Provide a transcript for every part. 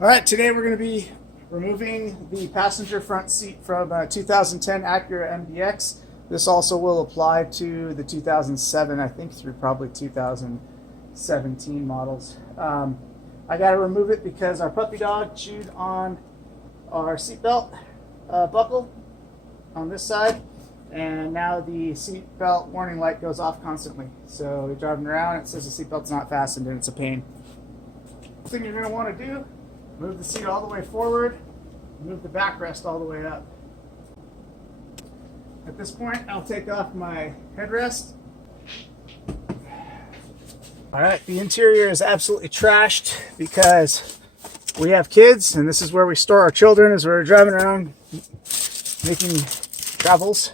All right, today we're going to be removing the passenger front seat from a 2010 Acura MDX. This also will apply to the 2007, I think through probably 2017 models. I got to remove it because our puppy dog chewed on our seatbelt buckle on this side, and now the seatbelt warning light goes off constantly. So you're driving around, it says the seatbelt's not fastened, and it's a pain. The thing you're going to want to do: move the seat all the way forward, move the backrest all the way up. At this point, I'll take off my headrest. All right, the interior is absolutely trashed because we have kids, and this is where we store our children as we're driving around making travels.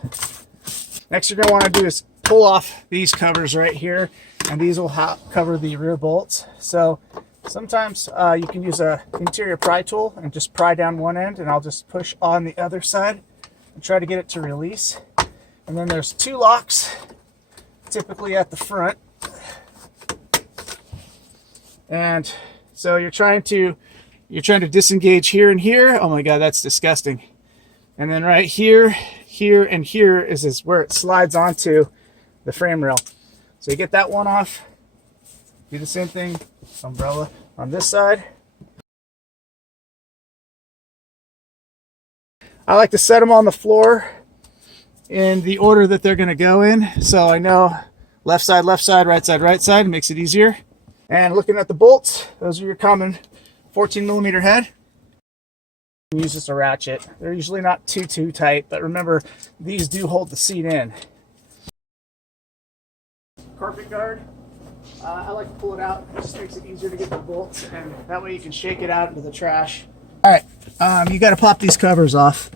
Next, you're gonna wanna do is pull off these covers right here, and these will cover the rear bolts. So sometimes you can use a interior pry tool and just pry down one end, and I'll just push on the other side and try to get it to release. And then there's two locks, typically at the front. And so you're trying to disengage here and here. Oh my God, that's disgusting. And then right here, here, and here is where it slides onto the frame rail. So you get that one off. Do the same thing, umbrella on this side. I like to set them on the floor in the order that they're going to go in, so I know left side, right side, right side. It makes it easier. And looking at the bolts, those are your common 14mm head. You can use just a ratchet. They're usually not too tight, but remember, these do hold the seat in. Carpet guard. I like to pull it out. It just makes it easier to get the bolts, and that way you can shake it out into the trash. All right, you got to pop these covers off.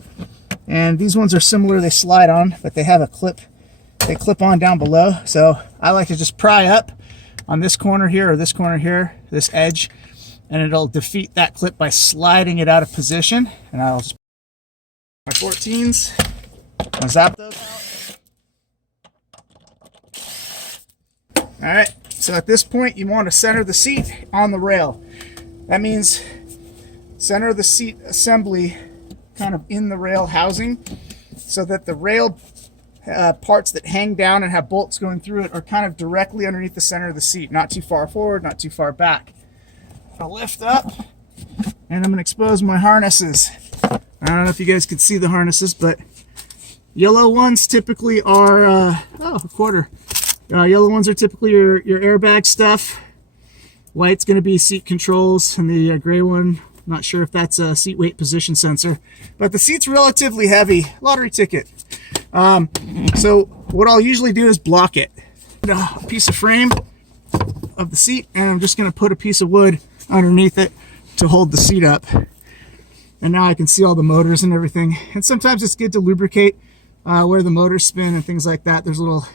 And these ones are similar. They slide on, but they have a clip. They clip on down below. So I like to just pry up on this corner here or this corner here, this edge, and it'll defeat that clip by sliding it out of position. And I'll just my 14s. I'll zap those out. All right. So at this point, you want to center the seat on the rail. That means center the seat assembly kind of in the rail housing, so that the rail parts that hang down and have bolts going through it are kind of directly underneath the center of the seat, not too far forward, not too far back. I'll lift up, and I'm going to expose my harnesses. I don't know if you guys could see the harnesses, but yellow ones typically are a quarter. Yellow ones are typically your airbag stuff. White's going to be seat controls, and the gray one, not sure if that's a seat weight position sensor, but the seat's relatively heavy. Lottery ticket. So what I'll usually do is block it. A piece of frame of the seat, and I'm just going to put a piece of wood underneath it to hold the seat up. And now I can see all the motors and everything. And sometimes it's good to lubricate where the motors spin and things like that. There's little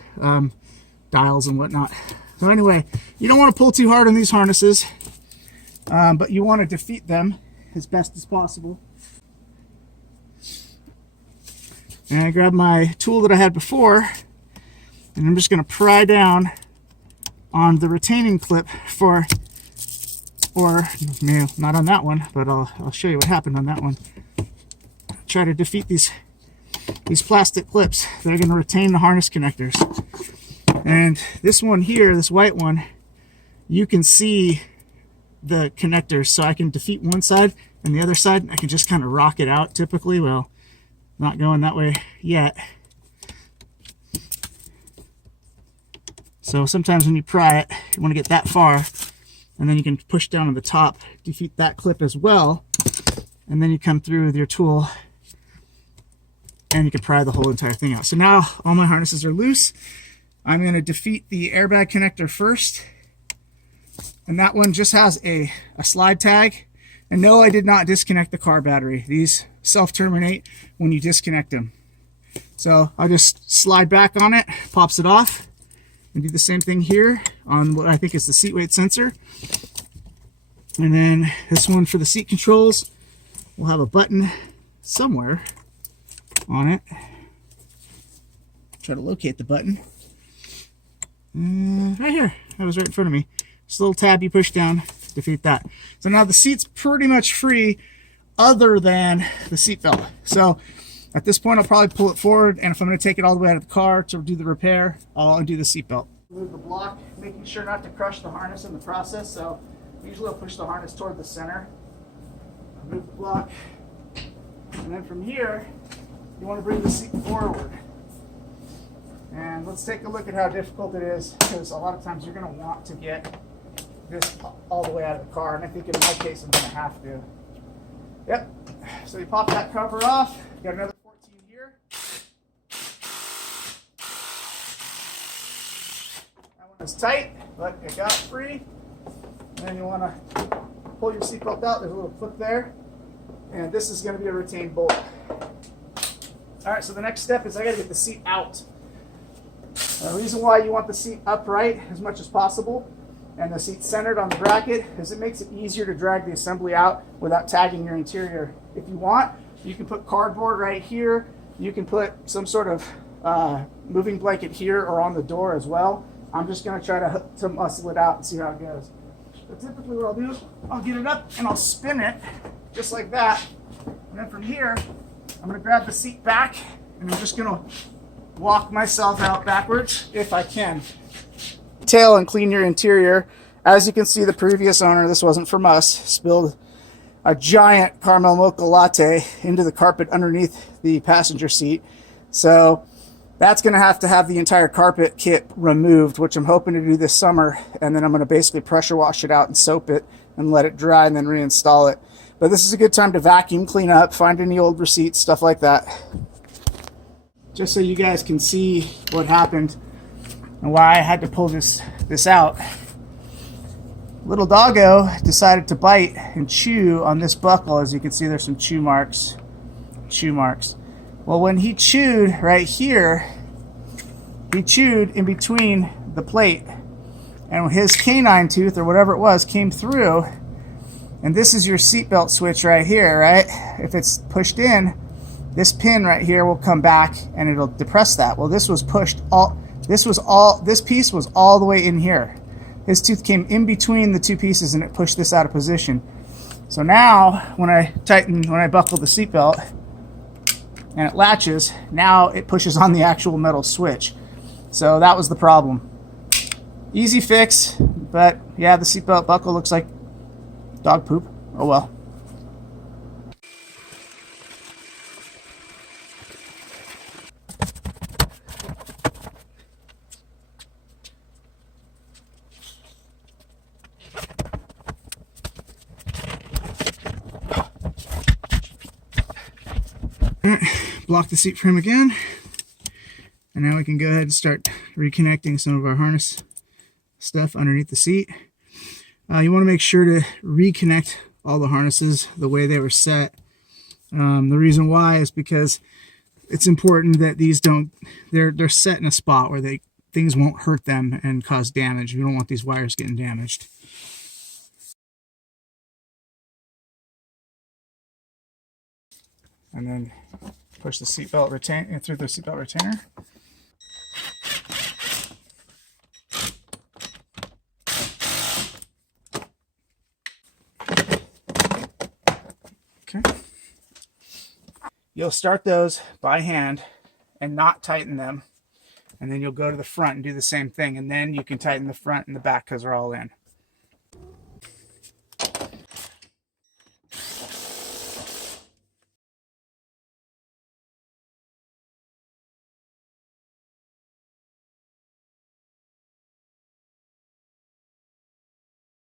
dials and whatnot. So anyway, you don't want to pull too hard on these harnesses, but you want to defeat them as best as possible. And I grab my tool that I had before, and I'm just going to pry down on the retaining clip no, not on that one, but I'll show you what happened on that one. Try to defeat these plastic clips that are going to retain the harness connectors. And this one here, this white one, you can see the connectors, so I can defeat one side, and the other side I can just kind of rock it out typically. Well, not going that way yet. So sometimes when you pry it, you want to get that far, and then you can push down on the top, defeat that clip as well, and then you come through with your tool and you can pry the whole entire thing out. So now all my harnesses are loose. I'm going to defeat the airbag connector first, and that one just has a slide tag. And no, I did not disconnect the car battery. These self-terminate when you disconnect them. So I'll just slide back on it, pops it off, and do the same thing here on what I think is the seat weight sensor. And then this one for the seat controls will have a button somewhere on it. Try to locate the button. Right here. That was right in front of me. This little tab you push down defeat that. So now the seat's pretty much free other than the seat belt. So at this point, I'll probably pull it forward, and if I'm going to take it all the way out of the car to do the repair, I'll undo the seat belt. Move the block, making sure not to crush the harness in the process. So usually I'll push the harness toward the center. I'll move the block, and then from here, you want to bring the seat forward. And let's take a look at how difficult it is, because a lot of times you're going to want to get this all the way out of the car, and I think in my case I'm going to have to. Yep. So you pop that cover off. You got another 14 here. That one is tight, but it got free. And then you want to pull your seatbelt out. There's a little clip there, and this is going to be a retained bolt. All right. So the next step is I got to get the seat out. The reason why you want the seat upright as much as possible and the seat centered on the bracket is it makes it easier to drag the assembly out without tagging your interior. If you want, you can put cardboard right here. You can put some sort of moving blanket here or on the door as well. I'm just going to try to muscle it out and see how it goes. But typically what I'll do is I'll get it up and I'll spin it just like that. And then from here, I'm going to grab the seat back and I'm just going to walk myself out backwards if I can. Tail and clean your interior. As you can see, the previous owner, this wasn't from us, spilled a giant caramel mocha latte into the carpet underneath the passenger seat. So that's going to have the entire carpet kit removed, which I'm hoping to do this summer. And then I'm going to basically pressure wash it out and soap it and let it dry and then reinstall it. But this is a good time to vacuum, clean up, find any old receipts, stuff like that. Just so you guys can see what happened and why I had to pull this out. Little doggo decided to bite and chew on this buckle. As you can see, there's some chew marks. Well, when he chewed right here, he chewed in between the plate, and his canine tooth or whatever it was came through, and this is your seatbelt switch right here, right? If it's pushed in, this pin right here will come back and it'll depress that. Well, this was pushed this piece was all the way in here. His tooth came in between the two pieces and it pushed this out of position. So now when I buckle the seatbelt and it latches, now it pushes on the actual metal switch. So that was the problem. Easy fix, but yeah, the seatbelt buckle looks like dog poop. Oh well. Block the seat frame again, and now we can go ahead and start reconnecting some of our harness stuff underneath the seat. You want to make sure to reconnect all the harnesses the way they were set. The reason why is because it's important that these they're set in a spot where things won't hurt them and cause damage. You don't want these wires getting damaged. And then push the seatbelt through the seatbelt retainer. Okay. You'll start those by hand and not tighten them. And then you'll go to the front and do the same thing. And then you can tighten the front and the back because they're all in.